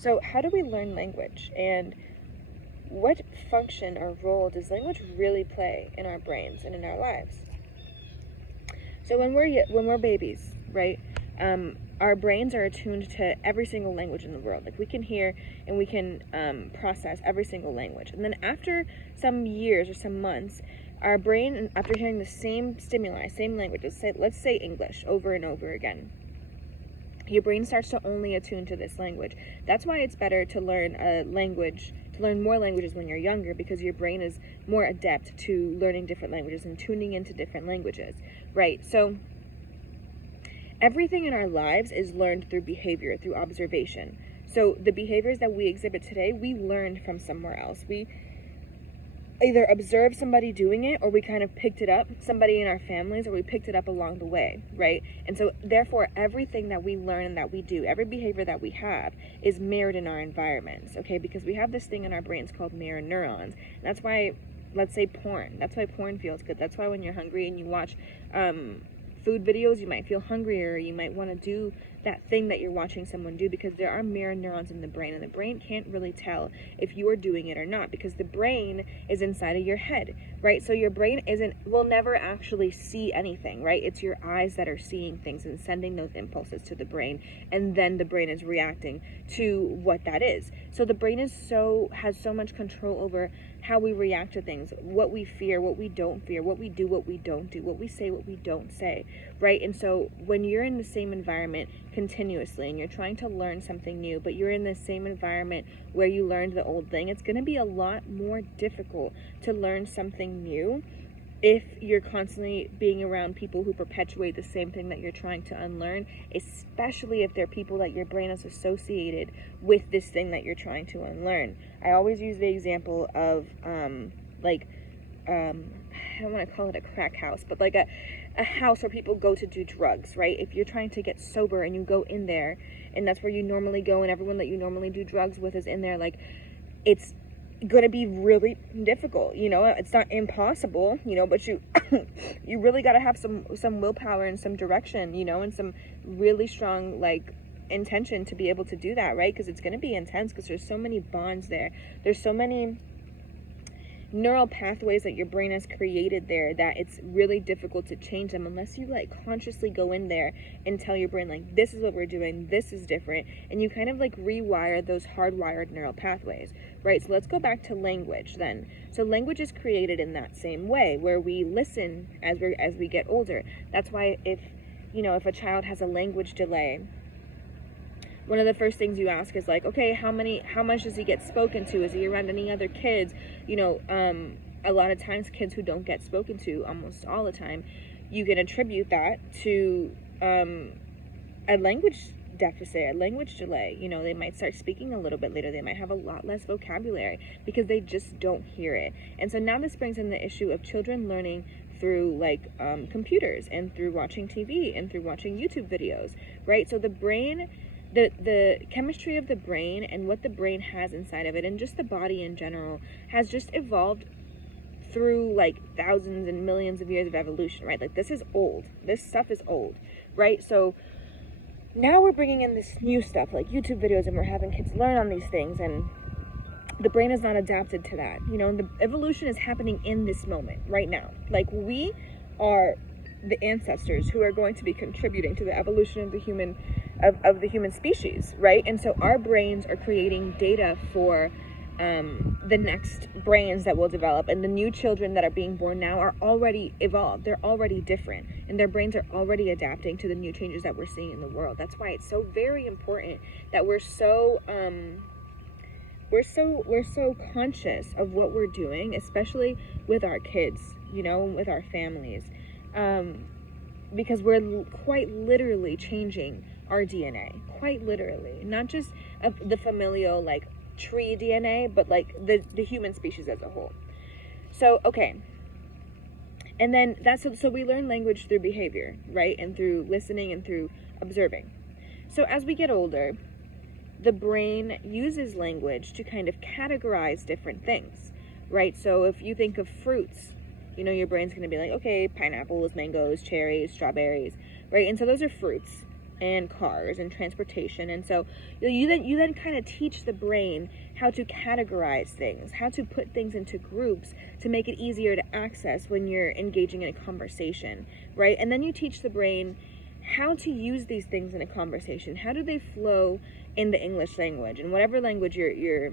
So how do we learn language, and what function or role does language really play in our brains and in our lives? So when we're babies, right? Our brains are attuned to every single language in the world. Like, we can hear and we can process every single language. And then after some years or some months, our brain, after hearing the same stimuli, same languages, let's say English over and over again, your brain starts to only attune to this language. That's why it's better to learn a language, to learn more languages when you're younger, because your brain is more adept to learning different languages and tuning into different languages, right? So everything in our lives is learned through behavior, through observation. So the behaviors that we exhibit today, we learned from somewhere else. We either observed somebody doing it, or we kind of picked it up, somebody in our families, or we picked it up along the way, right? And so therefore, everything that we learn and that we do, every behavior that we have, is mirrored in our environments, okay? Because we have this thing in our brains called mirror neurons. And that's why, let's say porn, that's why porn feels good. That's why when you're hungry and you watch food videos, you might feel hungrier, you might want to do that thing that you're watching someone do, because there are mirror neurons in the brain, and the brain can't really tell if you are doing it or not, because the brain is inside of your head, right? So your brain will never actually see anything, right? It's your eyes that are seeing things and sending those impulses to the brain, and then the brain is reacting to what that is. So the brain has so much control over how we react to things, what we fear, what we don't fear, what we do, what we don't do, what we say, what we don't say, right? And so when you're in the same environment continuously and you're trying to learn something new, but you're in the same environment where you learned the old thing, it's going to be a lot more difficult to learn something new if you're constantly being around people who perpetuate the same thing that you're trying to unlearn, especially if they're people that your brain is associated with this thing that you're trying to unlearn. I always use the example of I don't want to call it a crack house, but like a house where people go to do drugs, right? If you're trying to get sober and you go in there, and that's where you normally go, and everyone that you normally do drugs with is in there, like, it's going to be really difficult, it's not impossible, but you you really got to have some willpower and some direction, and some really strong, like, intention to be able to do that, right? Because it's going to be intense, because there's so many bonds there, there's so many neural pathways that your brain has created there, that it's really difficult to change them unless you, like, consciously go in there and tell your brain, like, this is what we're doing, this is different, and you kind of, like, rewire those hardwired neural pathways, right? So let's go back to language then. So language is created in that same way, where we listen as we get older. That's why if a child has a language delay, one of the first things you ask is, like, okay, how much does he get spoken to? Is he around any other kids? A lot of times kids who don't get spoken to, almost all the time, you can attribute that to a language deficit, a language delay. They might start speaking a little bit later. They might have a lot less vocabulary because they just don't hear it. And so now this brings in the issue of children learning through, like, computers, and through watching TV, and through watching YouTube videos, right? So the brain, the chemistry of the brain and what the brain has inside of it, and just the body in general, has just evolved through, like, thousands and millions of years of evolution, right? Like, this is old. This stuff is old, right? So now we're bringing in this new stuff, like YouTube videos, and we're having kids learn on these things, and the brain is not adapted to that. The evolution is happening in this moment, right now. Like, we are the ancestors who are going to be contributing to the evolution of the human species, right? And so our brains are creating data for the next brains that will develop, and the new children that are being born now are already evolved. They're already different, and their brains are already adapting to the new changes that we're seeing in the world. That's why it's so very important that we're so conscious of what we're doing, especially with our kids, with our families, because we're quite literally changing our DNA, quite literally, not just of the familial, like, tree DNA, but, like, the human species as a whole. So, okay. And then so we learn language through behavior, right? And through listening and through observing. So as we get older, the brain uses language to kind of categorize different things, right? So if you think of fruits, your brain's going to be like, okay, pineapples, mangoes, cherries, strawberries, right? And so those are fruits. and cars and transportation. And so you then kind of teach the brain how to categorize things, how to put things into groups to make it easier to access when you're engaging in a conversation, right? And then you teach the brain how to use these things in a conversation. How do they flow in the English language and whatever language you're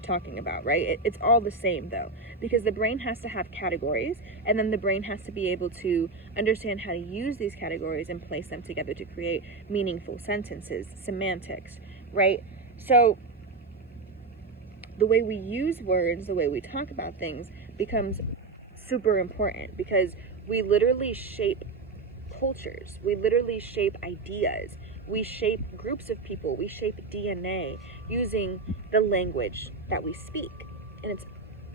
talking about, right? It's all the same though, because the brain has to have categories, and then the brain has to be able to understand how to use these categories and place them together to create meaningful sentences, semantics, right? So the way we use words, the way we talk about things becomes super important, because we literally shape cultures, we literally shape ideas, we shape groups of people, we shape DNA using the language that we speak. And it's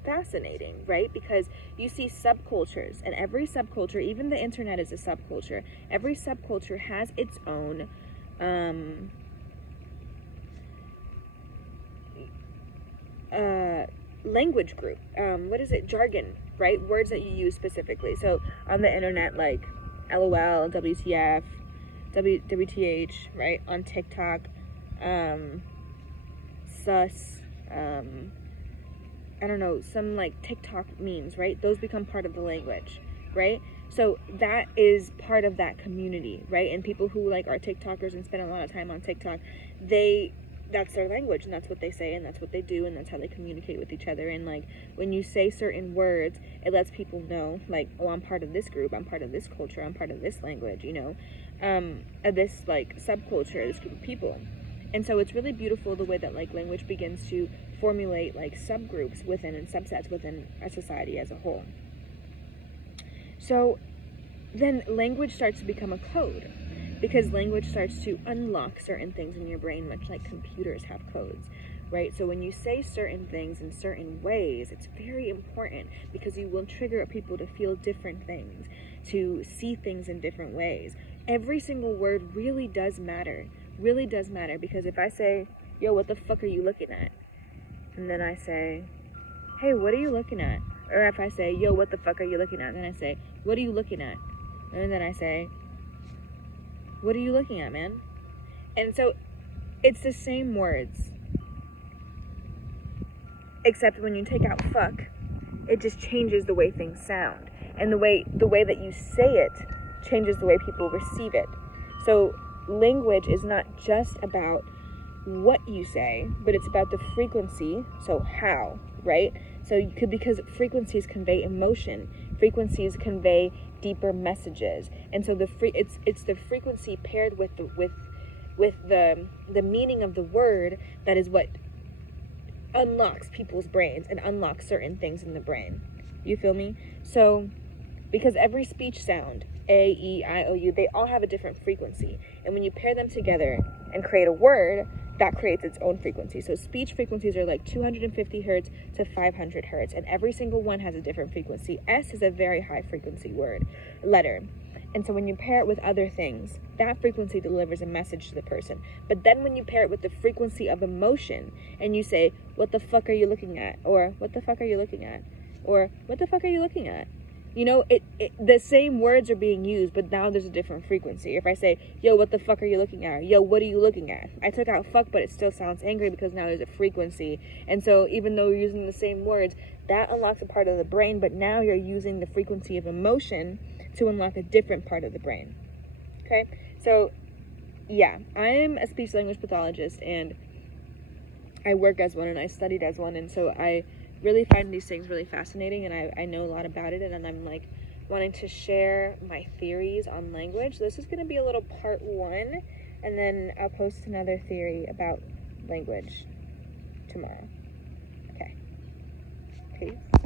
fascinating, right? Because you see subcultures, and every subculture, even the internet is a subculture, every subculture has its own language group. What is it? Jargon, right? Words that you use specifically. So on the internet, like LOL, WTF, WTH, right? On TikTok, sus, I don't know, some like TikTok memes, right? Those become part of the language, right? So that is part of that community, right? And people who like are TikTokers and spend a lot of time on TikTok, that's their language, and that's what they say, and that's what they do, and that's how they communicate with each other. And like when you say certain words, it lets people know, like, oh, I'm part of this group, I'm part of this culture, I'm part of this language, you know, of this like subculture, this group of people. And so it's really beautiful the way that like language begins to formulate like subgroups within and subsets within a society as a whole. So then language starts to become a code, because language starts to unlock certain things in your brain, much like computers have codes, right? So when you say certain things in certain ways, it's very important, because you will trigger people to feel different things, to see things in different ways. Every single word really does matter, because if I say, yo, what the fuck are you looking at? And then I say, hey, what are you looking at? Or if I say, yo, what the fuck are you looking at? And then I say, what are you looking at? And then I say, what are you looking at, man? And so it's the same words, except when you take out fuck, it just changes the way things sound. And the way that you say it changes the way people receive it. So language is not just about what you say, but it's about the frequency. So how, right? So because frequencies convey emotion, frequencies convey deeper messages, and so it's the frequency paired with the meaning of the word that is what unlocks people's brains and unlocks certain things in the brain. You feel me? So because every speech sound, A, E, I, O, U, they all have a different frequency, and when you pair them together and create a word, that creates its own frequency. So speech frequencies are like 250 hertz to 500 hertz, and every single one has a different frequency. S is a very high frequency letter. And so when you pair it with other things, that frequency delivers a message to the person. But then when you pair it with the frequency of emotion, and you say, what the fuck are you looking at? Or what the fuck are you looking at? Or what the fuck are you looking at? You know, the same words are being used, but now there's a different frequency. If I say, yo, what the fuck are you looking at? Yo, what are you looking at? I took out fuck, but it still sounds angry, because now there's a frequency. And so even though you're using the same words, that unlocks a part of the brain, but now you're using the frequency of emotion to unlock a different part of the brain. Okay? So, yeah, I'm a speech language pathologist, and I work as one, and I studied as one, and so I really find these things really fascinating, and I know a lot about it, and I'm like wanting to share my theories on language. This is going to be a little part 1, and then I'll post another theory about language tomorrow. Okay. Peace.